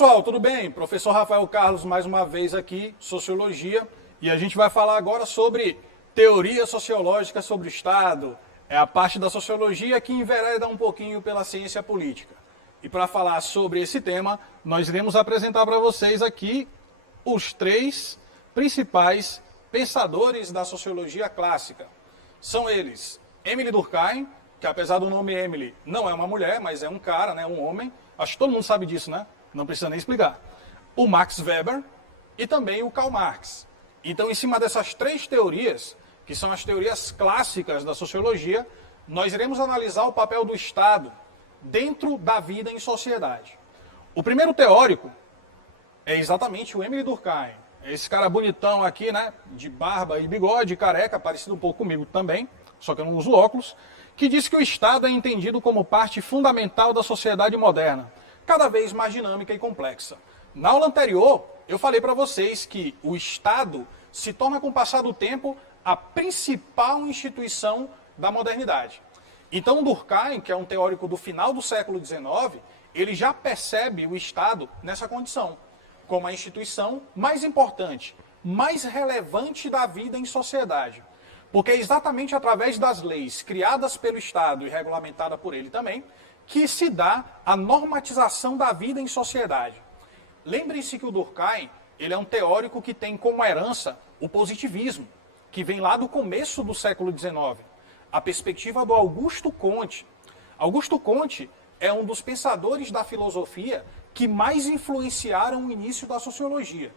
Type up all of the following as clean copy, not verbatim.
pessoal, tudo bem? Professor Rafael Carlos mais uma vez aqui, Sociologia, e a gente vai falar agora sobre teoria sociológica sobre o Estado. É a parte da sociologia que envereda um pouquinho pela ciência política. E para falar sobre esse tema, nós iremos apresentar para vocês aqui os três principais pensadores da sociologia clássica. São eles, Émile Durkheim, que apesar do nome Émile, não é uma mulher, mas é um cara, né, um homem. Acho que todo mundo sabe disso, né? Não precisa nem explicar. O Max Weber e também o Karl Marx. Então, em cima dessas três teorias, que são as teorias clássicas da sociologia, nós iremos analisar o papel do Estado dentro da vida em sociedade. O primeiro teórico é exatamente o Émile Durkheim. Esse cara bonitão aqui, né, de barba e bigode, careca, parecido um pouco comigo também, só que eu não uso óculos, que diz que o Estado é entendido como parte fundamental da sociedade moderna, cada vez mais dinâmica e complexa. Na aula anterior, eu falei para vocês que o Estado se torna, com o passar do tempo, a principal instituição da modernidade. Então, Durkheim, que é um teórico do final do século XIX, ele já percebe o Estado nessa condição, como a instituição mais importante, mais relevante da vida em sociedade. Porque é exatamente através das leis criadas pelo Estado e regulamentada por ele também, que se dá a normatização da vida em sociedade. Lembrem-se que o Durkheim, ele é um teórico que tem como herança o positivismo, que vem lá do começo do século XIX, a perspectiva do Augusto Comte. Augusto Comte é um dos pensadores da filosofia que mais influenciaram o início da sociologia.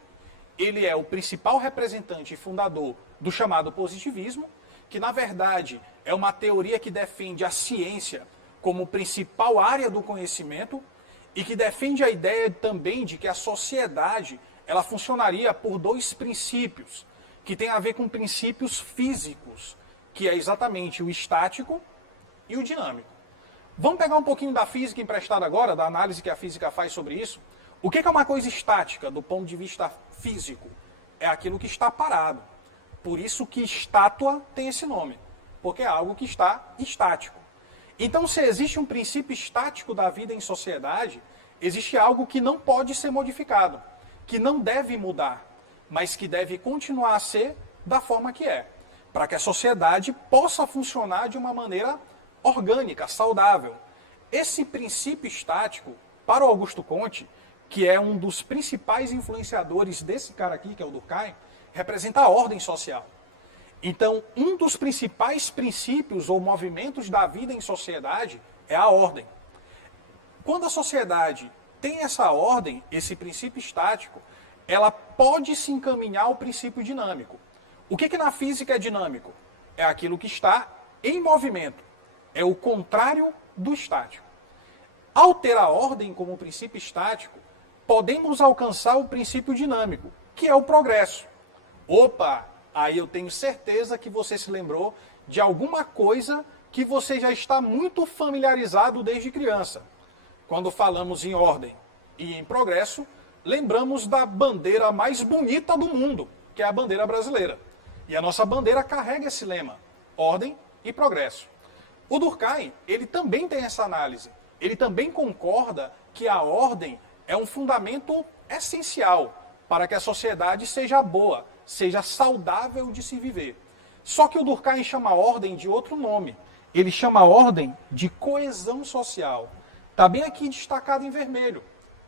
Ele é o principal representante e fundador do chamado positivismo, que na verdade é uma teoria que defende a ciência como principal área do conhecimento e que defende a ideia também de que a sociedade ela funcionaria por dois princípios, que tem a ver com princípios físicos, que é exatamente o estático e o dinâmico. Vamos pegar um pouquinho da física emprestada agora, da análise que a física faz sobre isso. O que é uma coisa estática do ponto de vista físico? É aquilo que está parado. Por isso que estátua tem esse nome, porque é algo que está estático. Então, se existe um princípio estático da vida em sociedade, existe algo que não pode ser modificado, que não deve mudar, mas que deve continuar a ser da forma que é, para que a sociedade possa funcionar de uma maneira orgânica, saudável. Esse princípio estático, para o Augusto Comte, que é um dos principais influenciadores desse cara aqui, que é o Durkheim, representa a ordem social. Então, um dos principais princípios ou movimentos da vida em sociedade é a ordem. Quando a sociedade tem essa ordem, esse princípio estático, ela pode se encaminhar ao princípio dinâmico. O que na física é dinâmico? É aquilo que está em movimento. É o contrário do estático. Ao ter a ordem como princípio estático, podemos alcançar o princípio dinâmico, que é o progresso. Opa! Aí eu tenho certeza que você se lembrou de alguma coisa que você já está muito familiarizado desde criança. Quando falamos em ordem e em progresso, lembramos da bandeira mais bonita do mundo, que é a bandeira brasileira. E a nossa bandeira carrega esse lema, ordem e progresso. O Durkheim, ele também tem essa análise. Ele também concorda que a ordem é um fundamento essencial para que a sociedade seja boa, seja saudável de se viver. Só que o Durkheim chama a ordem de outro nome. Ele chama a ordem de coesão social. Está bem aqui destacado em vermelho.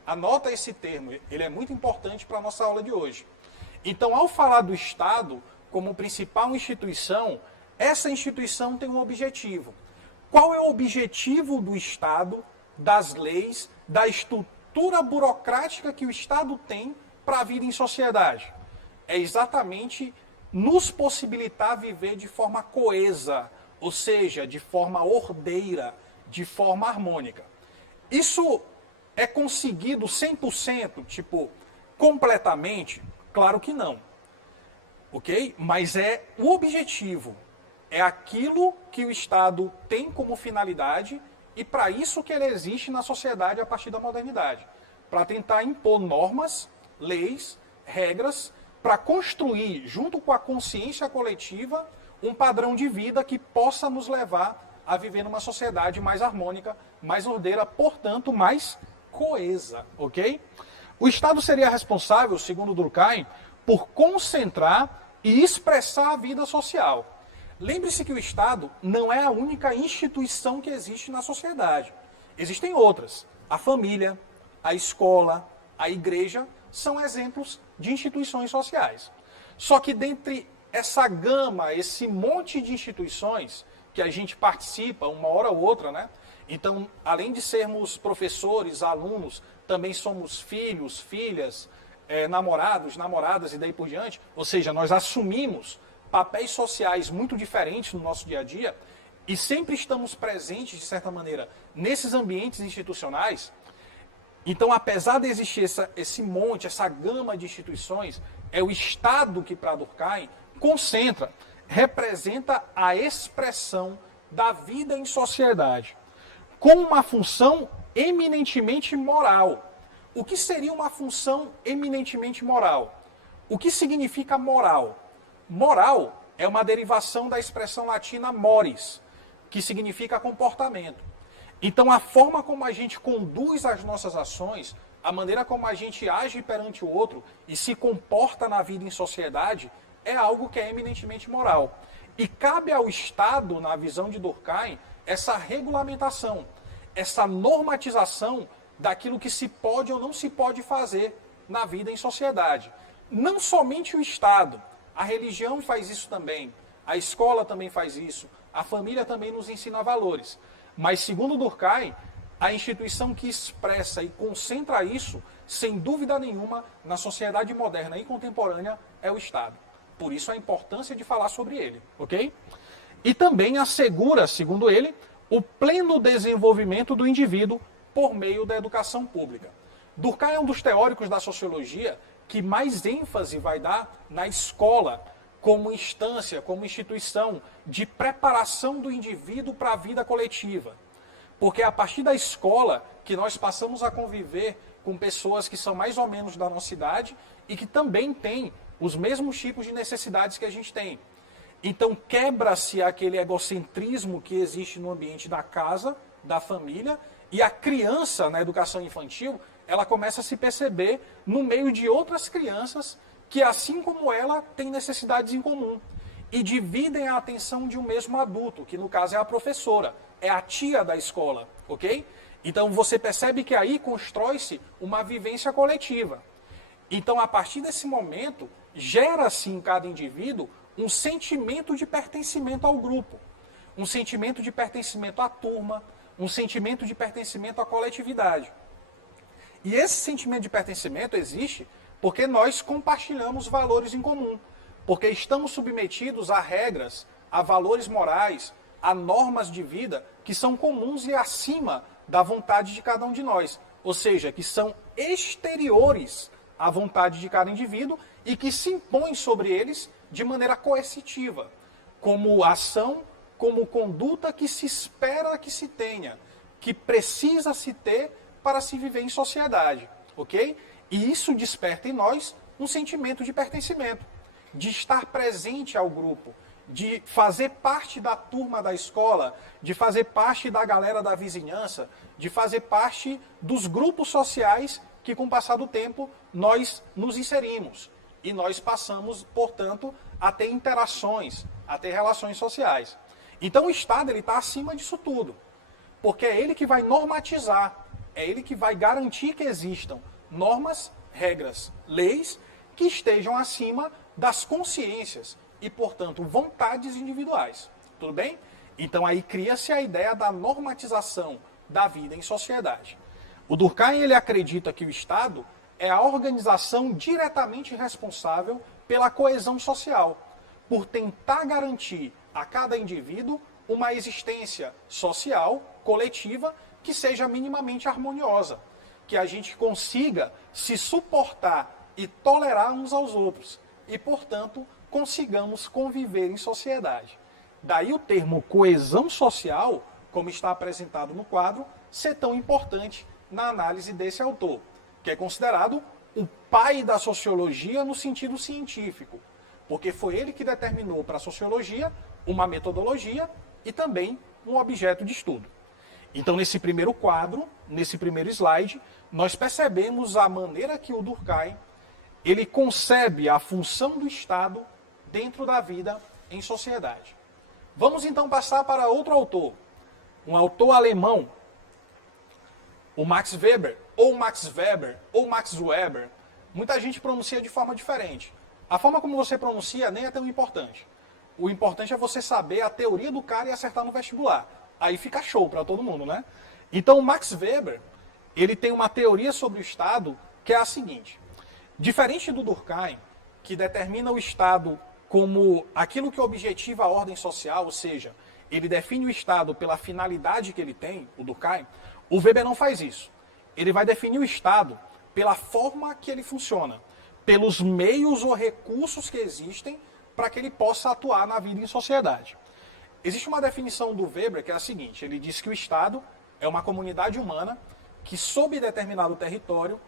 Anota esse termo, ele é muito importante para a nossa aula de hoje. Então, ao falar do Estado como principal instituição, essa instituição tem um objetivo. Qual é o objetivo do Estado, das leis, da estrutura burocrática que o Estado tem para a vida em sociedade? É exatamente nos possibilitar viver de forma coesa, ou seja, de forma ordeira, de forma harmônica. Isso é conseguido 100%, tipo, completamente? Claro que não. Ok? Mas é o objetivo. É aquilo que o Estado tem como finalidade e para isso que ele existe na sociedade a partir da modernidade. Para tentar impor normas, leis, regras, para construir, junto com a consciência coletiva, um padrão de vida que possa nos levar a viver numa sociedade mais harmônica, mais ordeira, portanto, mais coesa, ok? O Estado seria responsável, segundo Durkheim, por concentrar e expressar a vida social. Lembre-se que o Estado não é a única instituição que existe na sociedade. Existem outras. A família, a escola, a igreja são exemplos de instituições sociais. Só que dentre essa gama, esse monte de instituições que a gente participa uma hora ou outra, né? Então, além de sermos professores, alunos, também somos filhos, filhas, namorados, namoradas e daí por diante. Ou seja, nós assumimos papéis sociais muito diferentes no nosso dia a dia e sempre estamos presentes, de certa maneira, nesses ambientes institucionais. Então, apesar de existir esse monte, essa gama de instituições, é o Estado que, para Durkheim, concentra, representa a expressão da vida em sociedade, com uma função eminentemente moral. O que seria uma função eminentemente moral? O que significa moral? Moral é uma derivação da expressão latina mores, que significa comportamento. Então, a forma como a gente conduz as nossas ações, a maneira como a gente age perante o outro e se comporta na vida em sociedade, é algo que é eminentemente moral. E cabe ao Estado, na visão de Durkheim, essa regulamentação, essa normatização daquilo que se pode ou não se pode fazer na vida em sociedade. Não somente o Estado, a religião faz isso também, a escola também faz isso, a família também nos ensina valores. Mas, segundo Durkheim, a instituição que expressa e concentra isso, sem dúvida nenhuma, na sociedade moderna e contemporânea, é o Estado. Por isso a importância de falar sobre ele, ok? E também assegura, segundo ele, o pleno desenvolvimento do indivíduo por meio da educação pública. Durkheim é um dos teóricos da sociologia que mais ênfase vai dar na escola como instância, como instituição de preparação do indivíduo para a vida coletiva. Porque é a partir da escola que nós passamos a conviver com pessoas que são mais ou menos da nossa idade e que também têm os mesmos tipos de necessidades que a gente tem. Então quebra-se aquele egocentrismo que existe no ambiente da casa, da família, e a criança, na educação infantil, ela começa a se perceber no meio de outras crianças que, assim como ela, têm necessidades em comum e dividem a atenção de um mesmo adulto, que no caso é a professora, é a tia da escola, ok? Então você percebe que aí constrói-se uma vivência coletiva. Então, a partir desse momento, gera-se em cada indivíduo um sentimento de pertencimento ao grupo, um sentimento de pertencimento à turma, um sentimento de pertencimento à coletividade. E esse sentimento de pertencimento existe porque nós compartilhamos valores em comum, porque estamos submetidos a regras, a valores morais, a normas de vida que são comuns e acima da vontade de cada um de nós, ou seja, que são exteriores à vontade de cada indivíduo e que se impõem sobre eles de maneira coercitiva, como ação, como conduta que se espera que se tenha, que precisa se ter para se viver em sociedade, ok? E isso desperta em nós um sentimento de pertencimento, de estar presente ao grupo, de fazer parte da turma da escola, de fazer parte da galera da vizinhança, de fazer parte dos grupos sociais que, com o passar do tempo, nós nos inserimos. E nós passamos, portanto, a ter interações, a ter relações sociais. Então o Estado está acima disso tudo, porque é ele que vai normatizar, é ele que vai garantir que existam normas, regras, leis que estejam acima das consciências e, portanto, vontades individuais. Tudo bem? Então aí cria-se a ideia da normatização da vida em sociedade. O Durkheim ele acredita que o Estado é a organização diretamente responsável pela coesão social, por tentar garantir a cada indivíduo uma existência social, coletiva, que seja minimamente harmoniosa, que a gente consiga se suportar e tolerar uns aos outros e, portanto, consigamos conviver em sociedade. Daí o termo coesão social, como está apresentado no quadro, ser tão importante na análise desse autor, que é considerado o pai da sociologia no sentido científico, porque foi ele que determinou para a sociologia uma metodologia e também um objeto de estudo. Então, nesse primeiro quadro, nesse primeiro slide, nós percebemos a maneira que o Durkheim ele concebe a função do Estado dentro da vida em sociedade. Vamos então passar para outro autor, um autor alemão, o Max Weber, ou Max Weber, ou Max Weber. Muita gente pronuncia de forma diferente. A forma como você pronuncia nem é tão importante. O importante é você saber a teoria do cara e acertar no vestibular. Aí fica show para todo mundo, né? Então o Max Weber, ele tem uma teoria sobre o Estado que é a seguinte. Diferente do Durkheim, que determina o Estado como aquilo que objetiva a ordem social, ou seja, ele define o Estado pela finalidade que ele tem, o Durkheim, o Weber não faz isso. Ele vai definir o Estado pela forma que ele funciona, pelos meios ou recursos que existem para que ele possa atuar na vida em sociedade. Existe uma definição do Weber que é a seguinte, ele diz que o Estado é uma comunidade humana que, sob determinado território,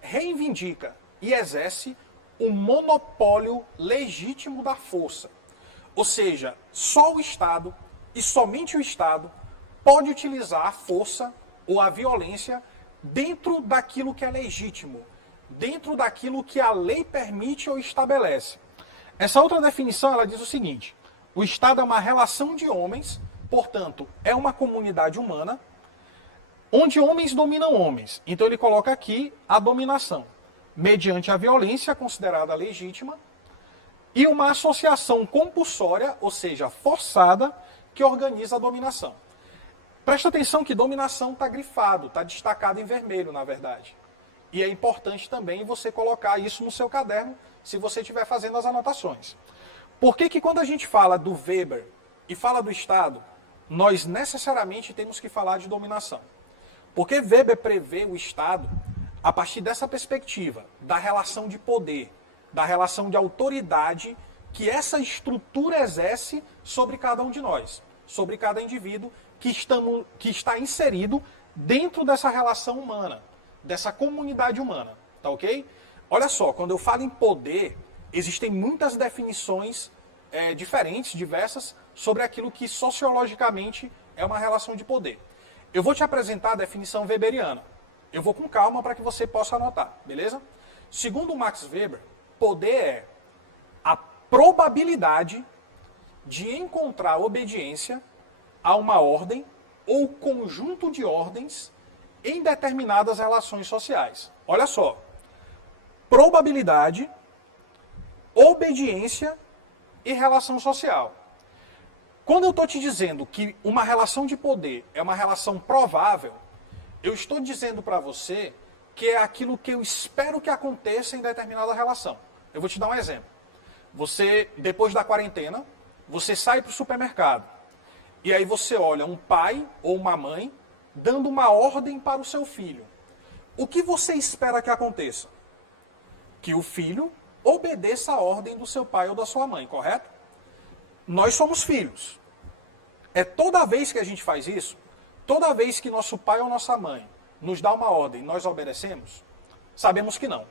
reivindica e exerce o monopólio legítimo da força. Ou seja, só o Estado e somente o Estado pode utilizar a força ou a violência dentro daquilo que é legítimo, dentro daquilo que a lei permite ou estabelece. Essa outra definição ela diz o seguinte, o Estado é uma relação de homens, portanto, é uma comunidade humana, onde homens dominam homens. Então ele coloca aqui a dominação, mediante a violência considerada legítima, e uma associação compulsória, ou seja, forçada, que organiza a dominação. Presta atenção que dominação está grifado, está destacado em vermelho, na verdade. E é importante também você colocar isso no seu caderno, se você estiver fazendo as anotações. Por que que quando a gente fala do Weber e fala do Estado, nós necessariamente temos que falar de dominação? Porque Weber prevê o Estado a partir dessa perspectiva, da relação de poder, da relação de autoridade que essa estrutura exerce sobre cada um de nós, sobre cada indivíduo que está inserido dentro dessa relação humana, dessa comunidade humana, tá ok? Olha só, quando eu falo em poder, existem muitas definições diferentes, diversas, sobre aquilo que sociologicamente é uma relação de poder. Eu vou te apresentar a definição weberiana. Eu vou com calma para que você possa anotar, beleza? Segundo Max Weber, poder é a probabilidade de encontrar obediência a uma ordem ou conjunto de ordens em determinadas relações sociais. Olha só, probabilidade, obediência e relação social. Quando eu estou te dizendo que uma relação de poder é uma relação provável, eu estou dizendo para você que é aquilo que eu espero que aconteça em determinada relação. Eu vou te dar um exemplo. Você, depois da quarentena, você sai para o supermercado. E aí você olha um pai ou uma mãe dando uma ordem para o seu filho. O que você espera que aconteça? Que o filho obedeça a ordem do seu pai ou da sua mãe, correto? Nós somos filhos. É toda vez que a gente faz isso, toda vez que nosso pai ou nossa mãe nos dá uma ordem, nós obedecemos? Sabemos que não.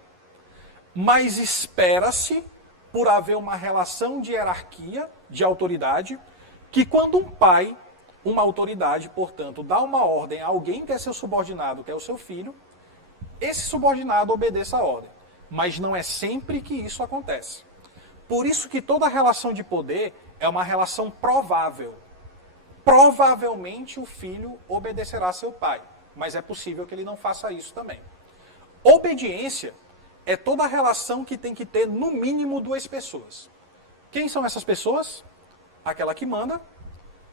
Mas espera-se, por haver uma relação de hierarquia, de autoridade, que quando um pai, uma autoridade, portanto, dá uma ordem a alguém que é seu subordinado, que é o seu filho, esse subordinado obedeça a ordem. Mas não é sempre que isso acontece. Por isso que toda relação de poder é uma relação provável. Provavelmente o filho obedecerá a seu pai, mas é possível que ele não faça isso também. Obediência é toda relação que tem que ter no mínimo duas pessoas. Quem são essas pessoas? Aquela que manda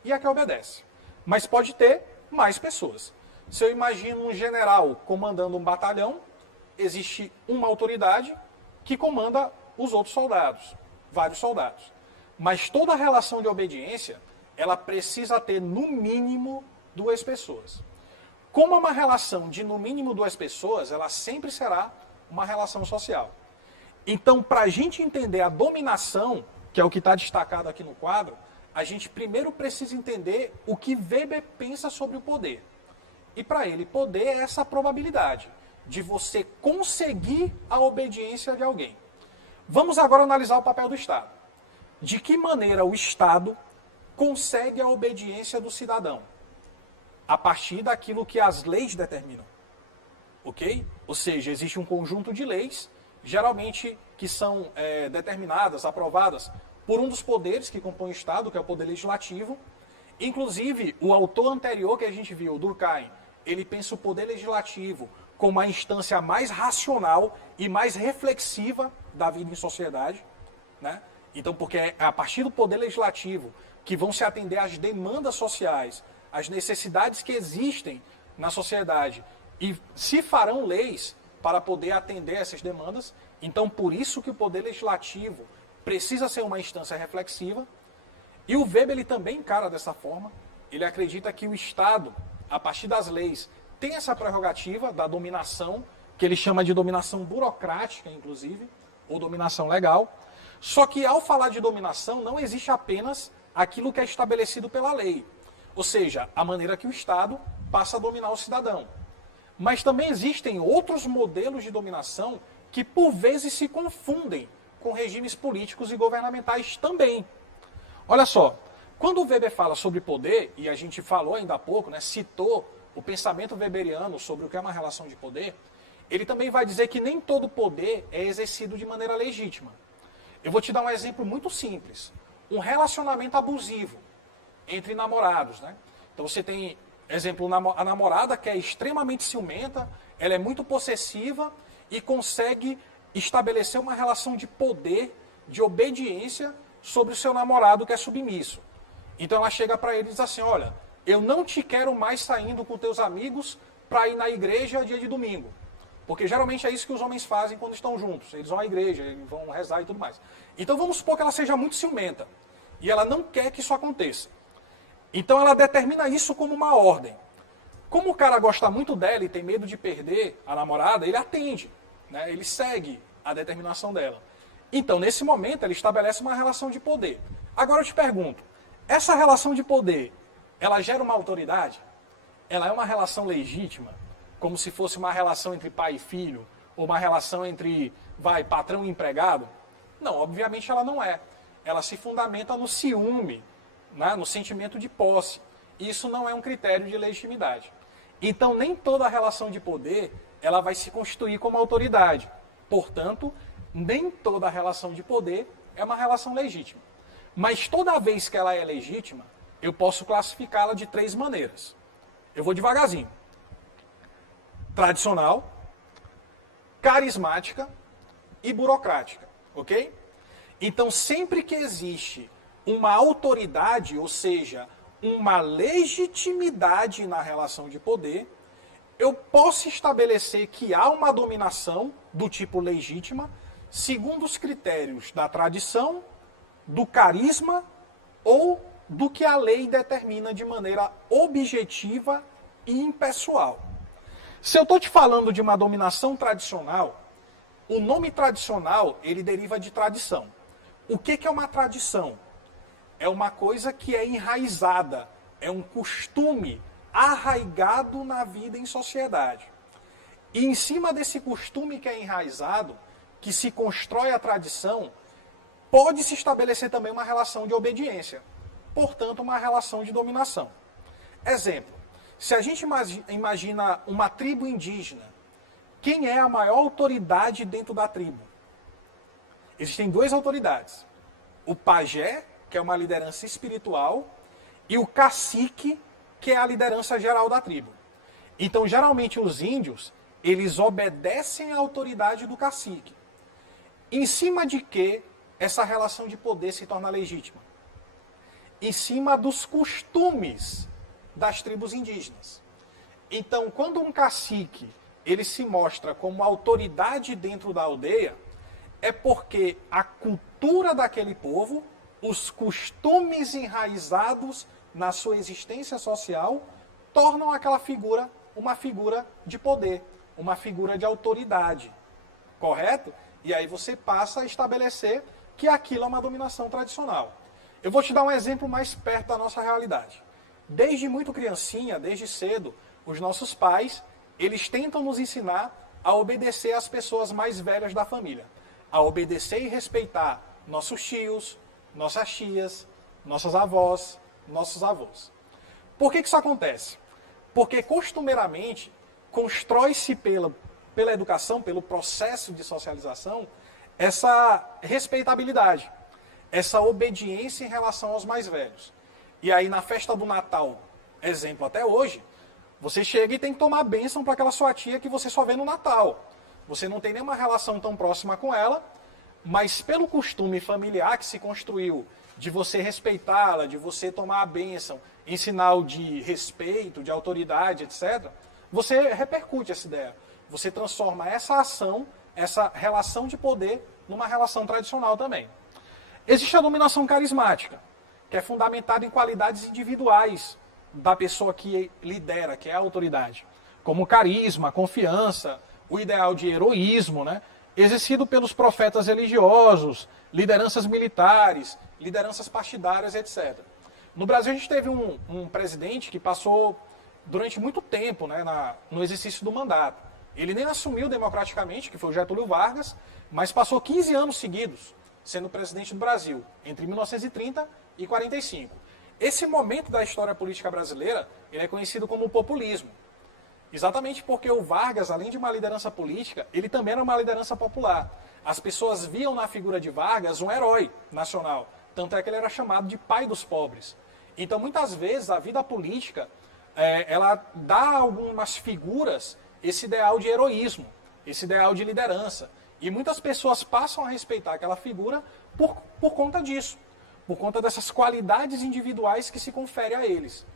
e a que obedece. Mas pode ter mais pessoas. Se eu imagino um general comandando um batalhão, existe uma autoridade que comanda os outros soldados, vários soldados. Mas toda relação de obediência, ela precisa ter no mínimo duas pessoas. Como é uma relação de no mínimo duas pessoas, ela sempre será uma relação social. Então, para a gente entender a dominação, que é o que está destacado aqui no quadro, a gente primeiro precisa entender o que Weber pensa sobre o poder. E para ele, poder é essa probabilidade de você conseguir a obediência de alguém. Vamos agora analisar o papel do Estado. De que maneira o Estado consegue a obediência do cidadão? a partir daquilo que as leis determinam. Ok? Ou seja, existe um conjunto de leis, geralmente que são determinadas, aprovadas por um dos poderes que compõem o Estado, que é o poder legislativo. Inclusive, o autor anterior que a gente viu, o Durkheim, ele pensa o poder legislativo como a instância mais racional e mais reflexiva da vida em sociedade, né? Então, porque é a partir do poder legislativo que vão se atender às demandas sociais, às necessidades que existem na sociedade, e se farão leis para poder atender essas demandas. Então, por isso que o poder legislativo precisa ser uma instância reflexiva. E o Weber ele também encara dessa forma. Ele acredita que o Estado, a partir das leis, tem essa prerrogativa da dominação, que ele chama de dominação burocrática, inclusive, ou dominação legal. Só que ao falar de dominação, não existe apenas aquilo que é estabelecido pela lei. Ou seja, a maneira que o Estado passa a dominar o cidadão. Mas também existem outros modelos de dominação que por vezes se confundem com regimes políticos e governamentais também. Olha só, quando o Weber fala sobre poder, e a gente falou ainda há pouco, né, citou o pensamento weberiano sobre o que é uma relação de poder, ele também vai dizer que nem todo poder é exercido de maneira legítima. Eu vou te dar um exemplo muito simples. Um relacionamento abusivo entre namorados, né? Então você tem, exemplo, a namorada que é extremamente ciumenta, ela é muito possessiva e consegue estabelecer uma relação de poder, de obediência sobre o seu namorado que é submisso. Então ela chega para ele e diz assim, olha, eu não te quero mais saindo com teus amigos para ir na igreja dia de domingo. Porque geralmente é isso que os homens fazem quando estão juntos. Eles vão à igreja, eles vão rezar e tudo mais. Então vamos supor que ela seja muito ciumenta. E ela não quer que isso aconteça. Então ela determina isso como uma ordem. Como o cara gosta muito dela e tem medo de perder a namorada, ele atende, né? Ele segue a determinação dela. Então, nesse momento, ela estabelece uma relação de poder. Agora eu te pergunto, essa relação de poder, ela gera uma autoridade? Ela é uma relação legítima? Como se fosse uma relação entre pai e filho? Ou uma relação entre, patrão e empregado? Não, obviamente ela não é. Ela se fundamenta no ciúme, né, no sentimento de posse. Isso não é um critério de legitimidade. Então, nem toda relação de poder ela vai se constituir como autoridade. Portanto, nem toda relação de poder é uma relação legítima. Mas toda vez que ela é legítima, eu posso classificá-la de 3 maneiras. Eu vou devagarzinho. Tradicional, carismática e burocrática, ok? Então, sempre que existe uma autoridade, ou seja, uma legitimidade na relação de poder, eu posso estabelecer que há uma dominação do tipo legítima, segundo os critérios da tradição, do carisma ou do que a lei determina de maneira objetiva e impessoal. Se eu estou te falando de uma dominação tradicional, o nome tradicional ele deriva de tradição. O que é uma tradição? É uma coisa que é enraizada, é um costume arraigado na vida em sociedade. E em cima desse costume que é enraizado, que se constrói a tradição, pode-se estabelecer também uma relação de obediência, portanto, uma relação de dominação. Exemplo, se a gente imagina uma tribo indígena, quem é a maior autoridade dentro da tribo? Existem 2 autoridades. O pajé, que é uma liderança espiritual, e o cacique, que é a liderança geral da tribo. Então, geralmente, os índios, eles obedecem à autoridade do cacique. Em cima de que essa relação de poder se torna legítima? Em cima dos costumes das tribos indígenas. Então, quando um cacique ele se mostra como autoridade dentro da aldeia, é porque a cultura daquele povo, os costumes enraizados na sua existência social, tornam aquela figura uma figura de poder, uma figura de autoridade. Correto? E aí você passa a estabelecer que aquilo é uma dominação tradicional. Eu vou te dar um exemplo mais perto da nossa realidade. Desde muito criancinha, desde cedo, os nossos pais, eles tentam nos ensinar a obedecer às pessoas mais velhas da família. A obedecer e respeitar nossos tios, nossas tias, nossas avós, nossos avós. Por que isso acontece? Porque costumeiramente constrói-se pela educação, pelo processo de socialização, essa respeitabilidade, essa obediência em relação aos mais velhos. E aí na festa do Natal, exemplo até hoje, você chega e tem que tomar bênção para aquela sua tia que você só vê no Natal. Você não tem nenhuma relação tão próxima com ela, mas pelo costume familiar que se construiu de você respeitá-la, de você tomar a bênção em sinal de respeito, de autoridade, etc., você repercute essa ideia. Você transforma essa ação, essa relação de poder, numa relação tradicional também. Existe a dominação carismática, que é fundamentada em qualidades individuais da pessoa que lidera, que é a autoridade, como carisma, confiança, o ideal de heroísmo, né? Exercido pelos profetas religiosos, lideranças militares, lideranças partidárias, etc. No Brasil a gente teve um presidente que passou durante muito tempo, né, no exercício do mandato. Ele nem assumiu democraticamente, que foi o Getúlio Vargas, mas passou 15 anos seguidos sendo presidente do Brasil, entre 1930 e 45. Esse momento da história política brasileira, ele é conhecido como populismo. Exatamente porque o Vargas, além de uma liderança política, ele também era uma liderança popular. As pessoas viam na figura de Vargas um herói nacional. Tanto é que ele era chamado de pai dos pobres. Então, muitas vezes, a vida política, ela dá a algumas figuras esse ideal de heroísmo, esse ideal de liderança. E muitas pessoas passam a respeitar aquela figura por conta disso, por conta dessas qualidades individuais que se confere a eles.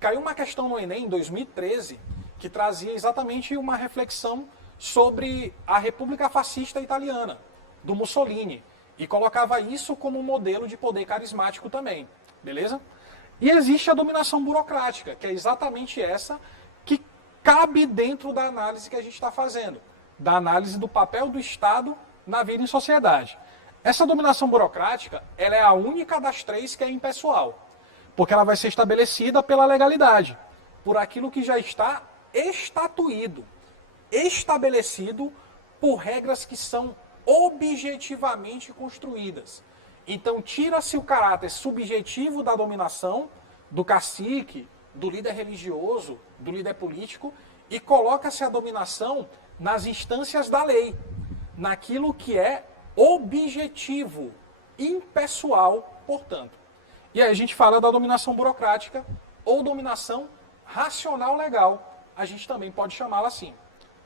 Caiu uma questão no Enem, em 2013, que trazia exatamente uma reflexão sobre a República Fascista Italiana, do Mussolini, e colocava isso como um modelo de poder carismático também, beleza? E existe a dominação burocrática, que é exatamente essa que cabe dentro da análise que a gente está fazendo, da análise do papel do Estado na vida em sociedade. Essa dominação burocrática, ela é a única das três que é impessoal, porque ela vai ser estabelecida pela legalidade, por aquilo que já está estatuído, estabelecido por regras que são objetivamente construídas. Então tira-se o caráter subjetivo da dominação, do cacique, do líder religioso, do líder político, e coloca-se a dominação nas instâncias da lei, naquilo que é objetivo, impessoal, portanto. E aí a gente fala da dominação burocrática ou dominação racional legal. A gente também pode chamá-la assim.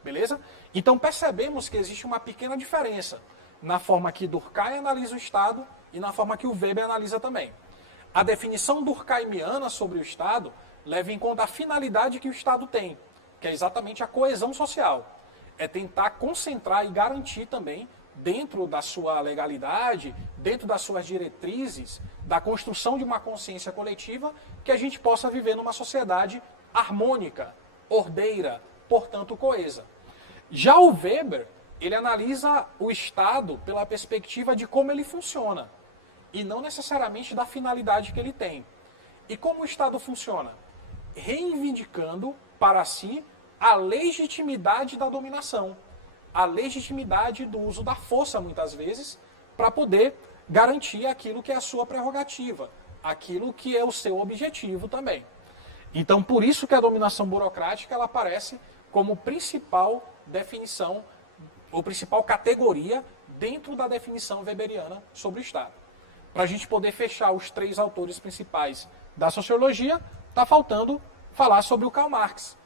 Beleza? Então percebemos que existe uma pequena diferença na forma que Durkheim analisa o Estado e na forma que o Weber analisa também. A definição durkheimiana sobre o Estado leva em conta a finalidade que o Estado tem, que é exatamente a coesão social. É tentar concentrar e garantir também, dentro da sua legalidade, dentro das suas diretrizes, da construção de uma consciência coletiva, que a gente possa viver numa sociedade harmônica, ordeira, portanto coesa. Já o Weber, ele analisa o Estado pela perspectiva de como ele funciona, e não necessariamente da finalidade que ele tem. E como o Estado funciona? Reivindicando para si a legitimidade da dominação, a legitimidade do uso da força, muitas vezes, para poder garantir aquilo que é a sua prerrogativa, aquilo que é o seu objetivo também. Então, por isso que a dominação burocrática ela aparece como principal definição, ou principal categoria dentro da definição weberiana sobre o Estado. Para a gente poder fechar os três autores principais da sociologia, está faltando falar sobre o Karl Marx,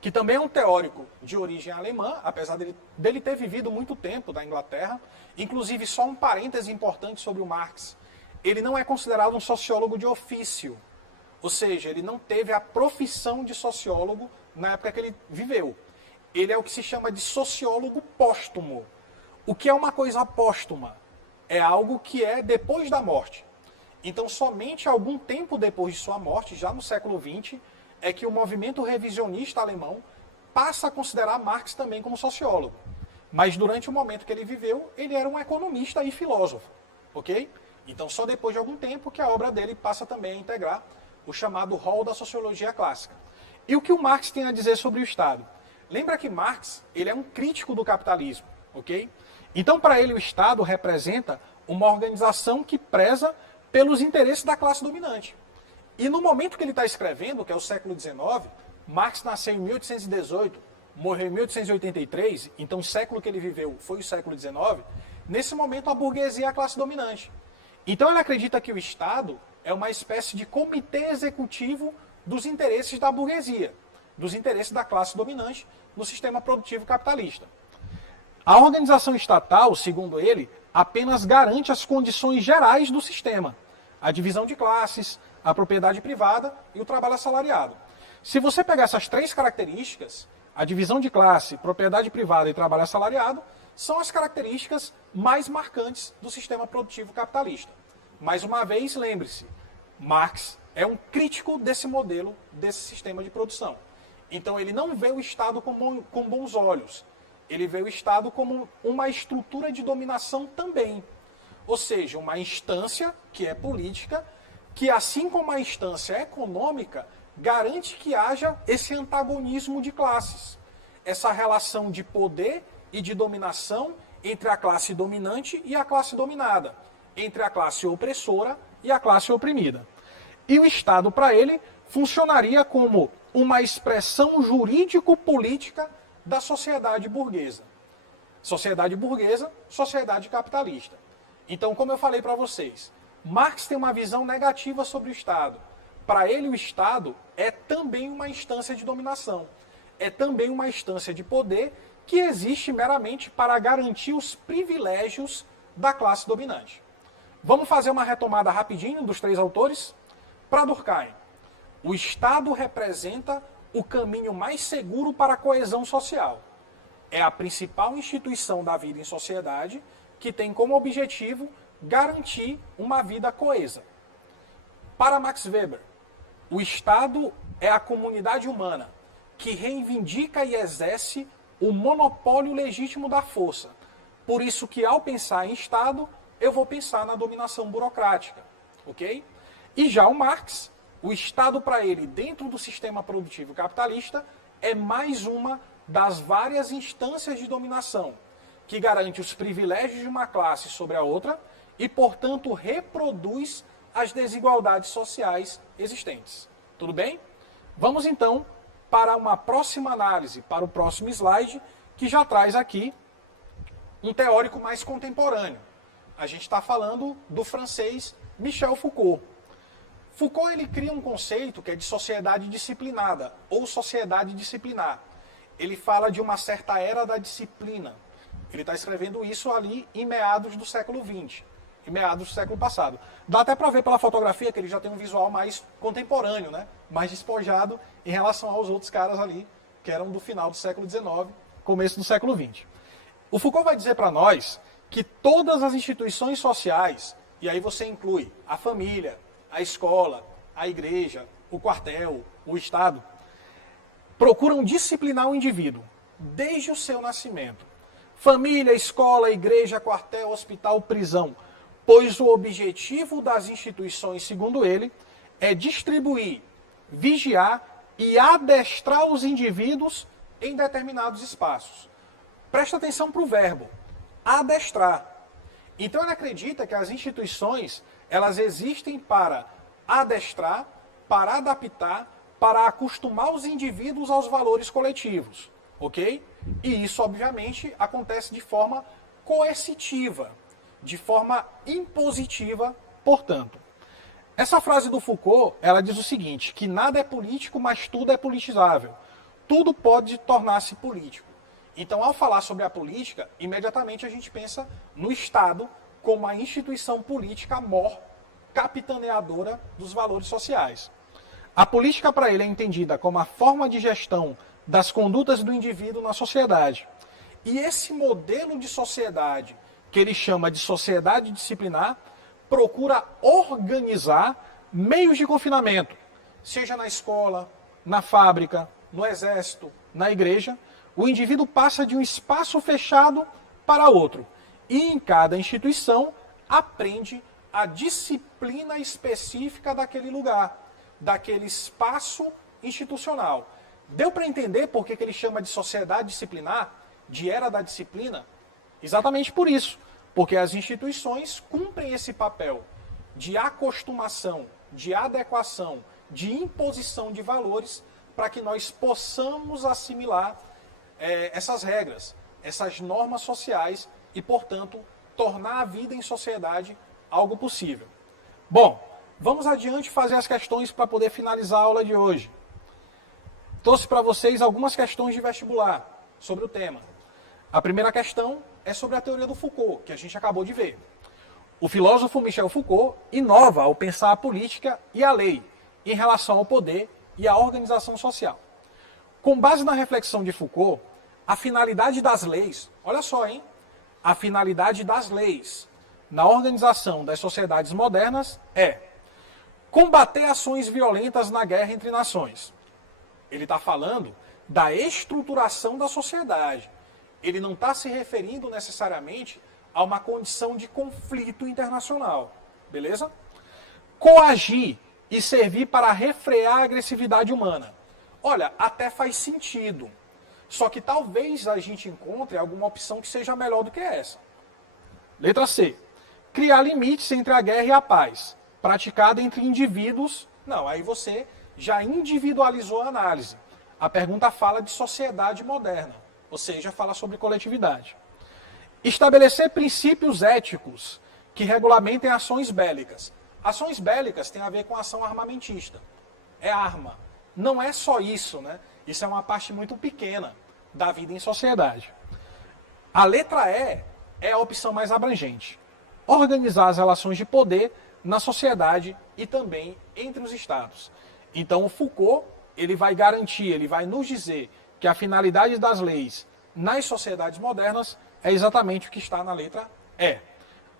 que também é um teórico de origem alemã, apesar dele ter vivido muito tempo na Inglaterra. Inclusive, só um parêntese importante sobre o Marx, ele não é considerado um sociólogo de ofício, ou seja, ele não teve a profissão de sociólogo na época que ele viveu. Ele é o que se chama de sociólogo póstumo. O que é uma coisa póstuma? É algo que é depois da morte. Então, somente algum tempo depois de sua morte, já no século XX, é que o movimento revisionista alemão passa a considerar Marx também como sociólogo. Mas durante o momento que ele viveu, ele era um economista e filósofo. Ok? Então, só depois de algum tempo que a obra dele passa também a integrar o chamado rol da sociologia clássica. E o que o Marx tem a dizer sobre o Estado? Lembra que Marx ele é um crítico do capitalismo, ok? Então, para ele, o Estado representa uma organização que preza pelos interesses da classe dominante. E no momento que ele está escrevendo, que é o século XIX, Marx nasceu em 1818, morreu em 1883, então o século que ele viveu foi o século XIX. Nesse momento, a burguesia é a classe dominante. Então, ele acredita que o Estado é uma espécie de comitê executivo dos interesses da burguesia, dos interesses da classe dominante no sistema produtivo capitalista. A organização estatal, segundo ele, apenas garante as condições gerais do sistema, a divisão de classes, a propriedade privada e o trabalho assalariado. Se você pegar essas três características, a divisão de classe, propriedade privada e trabalho assalariado, são as características mais marcantes do sistema produtivo capitalista. Mais uma vez, lembre-se, Marx é um crítico desse modelo, desse sistema de produção. Então ele não vê o Estado com bons olhos. Ele vê o Estado como uma estrutura de dominação também. Ou seja, uma instância que é política, que assim como a instância econômica, garante que haja esse antagonismo de classes. Essa relação de poder e de dominação entre a classe dominante e a classe dominada. Entre a classe opressora e a classe oprimida. E o Estado, para ele, funcionaria como uma expressão jurídico-política da sociedade burguesa. Sociedade burguesa, sociedade capitalista. Então, como eu falei para vocês, Marx tem uma visão negativa sobre o Estado. Para ele, o Estado é também uma instância de dominação. É também uma instância de poder que existe meramente para garantir os privilégios da classe dominante. Vamos fazer uma retomada rapidinho dos três autores? Para Durkheim, o Estado representa o caminho mais seguro para a coesão social. É a principal instituição da vida em sociedade que tem como objetivo garantir uma vida coesa. Para Max Weber, o Estado é a comunidade humana que reivindica e exerce o monopólio legítimo da força. Por isso que ao pensar em Estado, eu vou pensar na dominação burocrática, ok? E já o Marx, o Estado para ele, dentro do sistema produtivo capitalista, é mais uma das várias instâncias de dominação, que garante os privilégios de uma classe sobre a outra e, portanto, reproduz as desigualdades sociais existentes. Tudo bem? Vamos então para uma próxima análise, para o próximo slide, que já traz aqui um teórico mais contemporâneo. A gente está falando do francês Michel Foucault. Foucault ele cria um conceito que é de sociedade disciplinada, ou sociedade disciplinar. Ele fala de uma certa era da disciplina. Ele está escrevendo isso ali em meados do século XX, em meados do século passado. Dá até para ver pela fotografia que ele já tem um visual mais contemporâneo, né? Mais despojado em relação aos outros caras ali, que eram do final do século XIX, começo do século XX. O Foucault vai dizer para nós que todas as instituições sociais, e aí você inclui a família, a escola, a igreja, o quartel, o Estado, procuram disciplinar o indivíduo desde o seu nascimento. Família, escola, igreja, quartel, hospital, prisão. Pois o objetivo das instituições, segundo ele, é distribuir, vigiar e adestrar os indivíduos em determinados espaços. Presta atenção para o verbo, adestrar. Então ele acredita que as instituições, elas existem para adestrar, para adaptar, para acostumar os indivíduos aos valores coletivos, ok? E isso, obviamente, acontece de forma coercitiva, de forma impositiva, portanto. Essa frase do Foucault, ela diz o seguinte, que nada é político, mas tudo é politizável. Tudo pode tornar-se político. Então, ao falar sobre a política, imediatamente a gente pensa no Estado como a instituição política mor, capitaneadora dos valores sociais. A política para ele é entendida como a forma de gestão das condutas do indivíduo na sociedade. E esse modelo de sociedade, que ele chama de sociedade disciplinar, procura organizar meios de confinamento, seja na escola, na fábrica, no exército, na igreja. O indivíduo passa de um espaço fechado para outro e em cada instituição aprende a disciplina específica daquele lugar, daquele espaço institucional. Deu para entender por que ele chama de sociedade disciplinar, de era da disciplina? Exatamente por isso, porque as instituições cumprem esse papel de acostumação, de adequação, de imposição de valores para que nós possamos assimilar essas regras, essas normas sociais e, portanto, tornar a vida em sociedade algo possível. Bom, vamos adiante fazer as questões para poder finalizar a aula de hoje. Trouxe para vocês algumas questões de vestibular sobre o tema. A primeira questão é sobre a teoria do Foucault, que a gente acabou de ver. O filósofo Michel Foucault inova ao pensar a política e a lei em relação ao poder e à organização social. Com base na reflexão de Foucault, a finalidade das leis, olha só, hein? A finalidade das leis na organização das sociedades modernas é combater ações violentas na guerra entre nações. Ele está falando da estruturação da sociedade. Ele não está se referindo necessariamente a uma condição de conflito internacional. Beleza? Coagir e servir para refrear a agressividade humana. Olha, até faz sentido. Só que talvez a gente encontre alguma opção que seja melhor do que essa. Letra C. Criar limites entre a guerra e a paz, praticada entre indivíduos. Não, aí você já individualizou a análise. A pergunta fala de sociedade moderna, ou seja, fala sobre coletividade. Estabelecer princípios éticos que regulamentem ações bélicas. Ações bélicas têm a ver com ação armamentista. É arma. Não é só isso, né? Isso é uma parte muito pequena da vida em sociedade. A letra E é a opção mais abrangente. Organizar as relações de poder na sociedade e também entre os estados. Então o Foucault, ele vai garantir, ele vai nos dizer que a finalidade das leis nas sociedades modernas é exatamente o que está na letra E.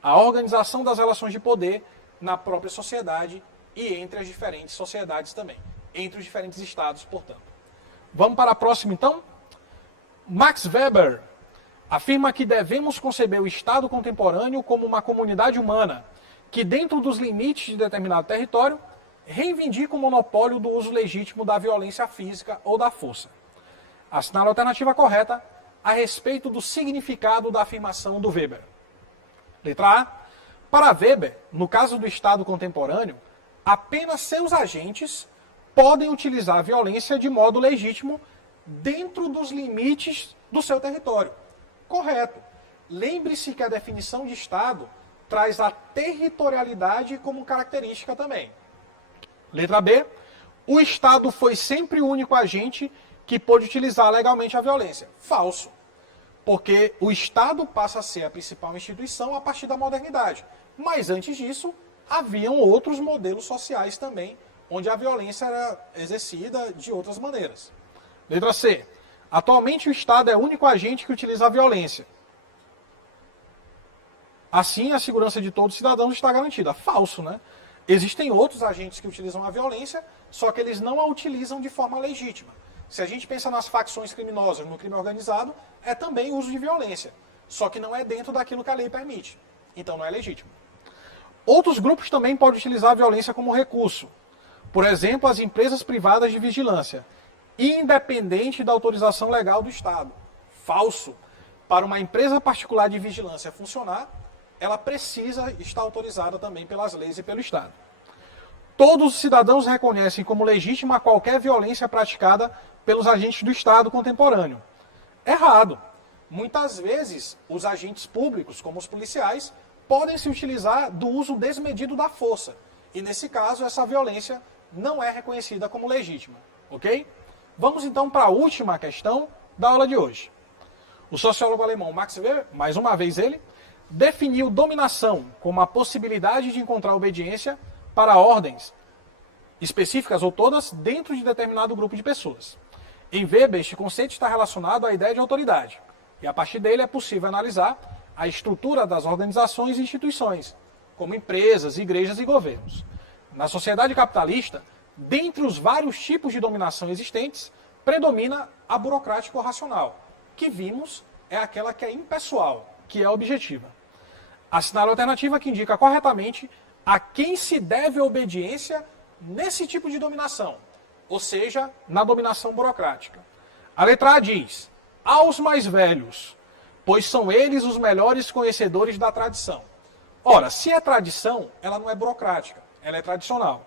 A organização das relações de poder na própria sociedade e entre as diferentes sociedades também. Entre os diferentes estados, portanto. Vamos para a próxima, então? Max Weber afirma que devemos conceber o Estado contemporâneo como uma comunidade humana que, dentro dos limites de determinado território, reivindica o monopólio do uso legítimo da violência física ou da força. Assinala a alternativa correta a respeito do significado da afirmação do Weber. Letra A. Para Weber, no caso do Estado contemporâneo, apenas seus agentes podem utilizar a violência de modo legítimo dentro dos limites do seu território. Correto. Lembre-se que a definição de Estado traz a territorialidade como característica também. Letra B. O Estado foi sempre o único agente que pôde utilizar legalmente a violência. Falso. Porque o Estado passa a ser a principal instituição a partir da modernidade. Mas antes disso, haviam outros modelos sociais também, onde a violência era exercida de outras maneiras. Letra C. Atualmente o Estado é o único agente que utiliza a violência. Assim, a segurança de todos os cidadãos está garantida. Falso, né? Existem outros agentes que utilizam a violência, só que eles não a utilizam de forma legítima. Se a gente pensa nas facções criminosas, no crime organizado, é também uso de violência. Só que não é dentro daquilo que a lei permite. Então não é legítimo. Outros grupos também podem utilizar a violência como recurso. Por exemplo, as empresas privadas de vigilância, independente da autorização legal do Estado. Falso. Para uma empresa particular de vigilância funcionar, ela precisa estar autorizada também pelas leis e pelo Estado. Todos os cidadãos reconhecem como legítima qualquer violência praticada pelos agentes do Estado contemporâneo. Errado. Muitas vezes, os agentes públicos, como os policiais, podem se utilizar do uso desmedido da força. E, nesse caso, essa violência não é reconhecida como legítima. Ok? Vamos, então, para a última questão da aula de hoje. O sociólogo alemão Max Weber, mais uma vez ele, definiu dominação como a possibilidade de encontrar obediência para ordens específicas ou todas dentro de determinado grupo de pessoas. Em Weber, este conceito está relacionado à ideia de autoridade. E a partir dele é possível analisar a estrutura das organizações e instituições, como empresas, igrejas e governos. Na sociedade capitalista, dentre os vários tipos de dominação existentes, predomina a burocrático-racional, que vimos é aquela que é impessoal, que é objetiva. Assinala a alternativa que indica corretamente a quem se deve a obediência nesse tipo de dominação, ou seja, na dominação burocrática. A letra A diz, aos mais velhos, pois são eles os melhores conhecedores da tradição. Ora, se é tradição, ela não é burocrática, ela é tradicional.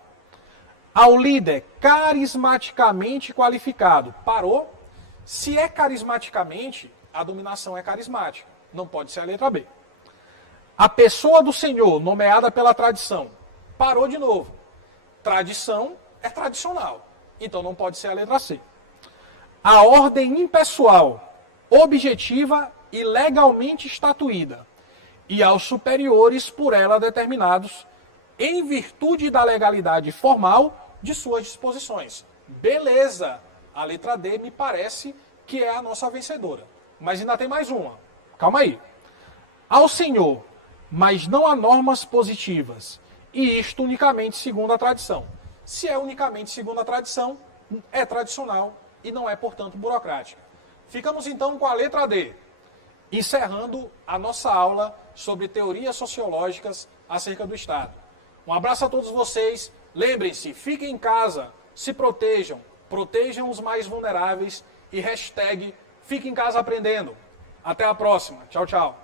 ao líder carismaticamente qualificado. Parou? Se é carismaticamente, a dominação é carismática. Não pode ser a letra B. A pessoa do Senhor, nomeada pela tradição. Parou de novo. Tradição é tradicional. Então não pode ser a letra C. A ordem impessoal, objetiva e legalmente estatuída, e aos superiores por ela determinados, em virtude da legalidade formal de suas disposições. Beleza! A letra D me parece que é a nossa vencedora. Mas ainda tem mais uma. Calma aí. Ao Senhor, mas não há normas positivas, e isto unicamente segundo a tradição. Se é unicamente segundo a tradição, é tradicional e não é, portanto, burocrática. Ficamos então com a letra D, encerrando a nossa aula sobre teorias sociológicas acerca do Estado. Um abraço a todos vocês. Lembrem-se, fiquem em casa, se protejam, protejam os mais vulneráveis e hashtag fique em casa aprendendo. Até a próxima. Tchau, tchau.